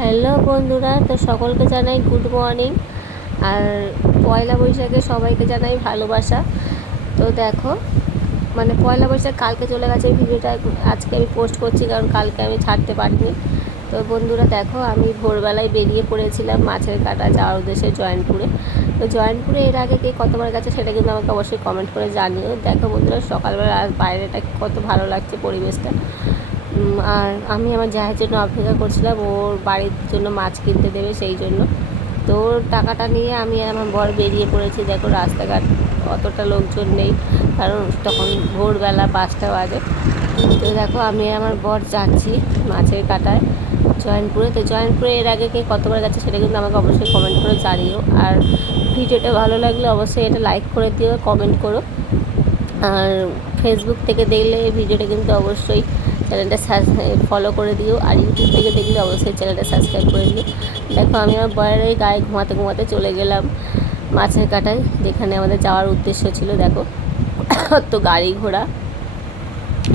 Hello বন্ধুরা, তো সকলকে জানাই গুড মর্নিং। আর পয়লা বৈশাখে সবাইকে জানাই ভালোবাসা। তো দেখো, মানে পয়লা বৈশাখ কালকে চলে গেছে, ভিডিওটা আজকে আমি পোস্ট করছি কারণ কালকে আমি ছাড়তে পারিনি। তো বন্ধুরা দেখো, আমি ভোরবেলায় বেরিয়ে পড়েছিলাম মাছের কাটা যাওয়ার উদ্দেশ্যে জয়নপুরে। তো জয়নপুরে এর আগে কে কতবার গেছে সেটা কিন্তু আমাকে অবশ্যই কমেন্ট করে জানিও। দেখো বন্ধুরা, সকালবেলা বাইরেটা কত ভালো লাগছে পরিবেশটা। আর আমি আমার জায়ের জন্য অপেক্ষা করছিলাম, ওর বাড়ির জন্য মাছ কিনতে দেবে সেই জন্য। তো ওর টাকাটা নিয়ে আমি আর আমার বর বেরিয়ে পড়েছি। দেখো রাস্তাঘাট অতটা লোকজন নেই, কারণ তখন ভোরবেলা 5টা বাজে। তো দেখো আমি আর আমার বর যাচ্ছি মাছের কাটায় জয়নপুরে। তো জয়নপুরে এর আগে কে কতবার গেছে সেটা কিন্তু আমাকে অবশ্যই কমেন্ট করে জানিও। আর ভিডিওটা ভালো লাগলে অবশ্যই এটা লাইক করে দিও, কমেন্ট করো। আর ফেসবুক থেকে দেখলে ভিডিওটা কিন্তু অবশ্যই চ্যানেলটা ফলো করে দিও। আর ইউটিউব থেকে দেখলে অবশ্যই চ্যানেলটা সাবস্ক্রাইব করে দিও। দেখো আমি আমার বরের গায়ে ঘুমাতে ঘুমাতে চলে গেলাম মাছের কাটায়, যেখানে আমাদের যাওয়ার উদ্দেশ্য ছিল। দেখো তো গাড়ি ঘোড়া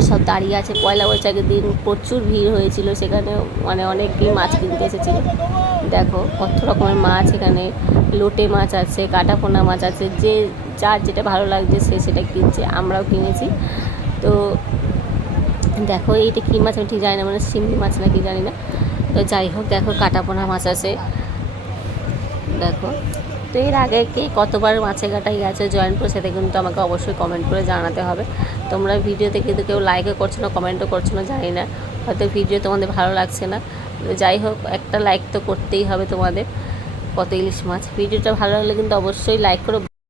সব দাঁড়িয়ে আছে। পয়লা বৈশাখের দিন প্রচুর ভিড় হয়েছিল সেখানে, মানে অনেকেই মাছ কিনতে এসেছিল। দেখো কত রকমের মাছ এখানে, লোটে মাছ আছে, কাটাপোনা মাছ আছে, যে যার যেটা ভালো লাগছে সে সেটা কিনছে, আমরাও কিনেছি। তো দেখো এইটা কী মাছ আমি ঠিক জানি না, মানে শিঙি মাছ নাকি জানি না। তো যাই হোক, দেখো কাটাপোনা মাছ আছে। দেখো, তো এর আগে কে কতবার মাছের কাটাই গেছে জয়েন্ট সেটা কিন্তু আমাকে অবশ্যই কমেন্ট করে জানাতে হবে। তোমরা ভিডিওতে কিন্তু কেউ লাইকও করছো না, কমেন্টও করছো না, জানি না, হয়তো ভিডিও তোমাদের ভালো লাগছে না। যাই হোক, একটা লাইক তো করতেই হবে তোমাদের। কত ইলিশ মাছ, ভিডিওটা ভালো লাগলে কিন্তু অবশ্যই লাইক করো।